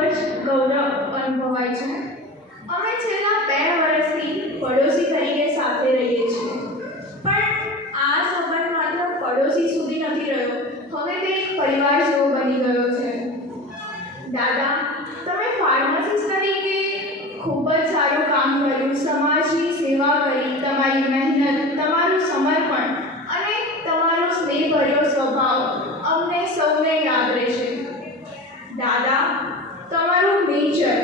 જ ગૌરવ અનુભવાય છે. અમે છેલ્લા 2 વર્ષથી પડોશી તરીકે સાથે રહીએ છીએ, પણ આ સંબંધ માત્ર પડોશી સુધી નથી રહ્યો, હવે તે એક પરિવાર જેવો બની ગયો છે. દાદા, તમે ફાર્માસિસ્ટ તરીકે ખૂબ જ સારું કામ કર્યું, સમાજની સેવા કરી. તમારી મહેનત, તમારું સમર્પણ અને તમારો સ્નેહભર્યો સ્વભાવ અમને સૌને યાદ રહેશે. દાદા, તમારું નેચર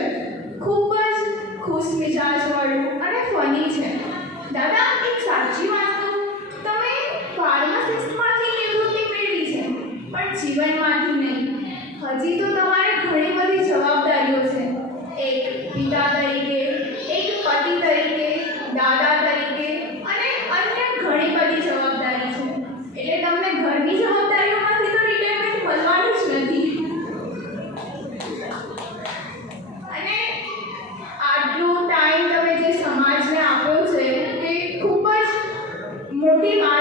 ખૂબ જ ખુશ મિજાજવાળું અને ફની છે. દાદા, એક સાચી વાત કહું, તમે ફાર્માસિસ્ટમાંથી નિવૃત્તિ મેળવી છે, પણ જીવનમાંથી નહીં. હજી તો તમારે ઘણી બધી જવાબદારીઓ છે. એક પિતા તરીકે, એક પતિ તરીકે, દાદા તરીકે અને અન્ય ઘણી બધી જવાબદારી છે. એટલે તમને ઘરની જવાબદારીઓમાંથી તો રિટાયરમેન્ટ મળવાનું જ નથી. અને આટલું ટાઈમ તમે જે સમાજને આપ્યો છે તે ખૂબ જ મોટી વાત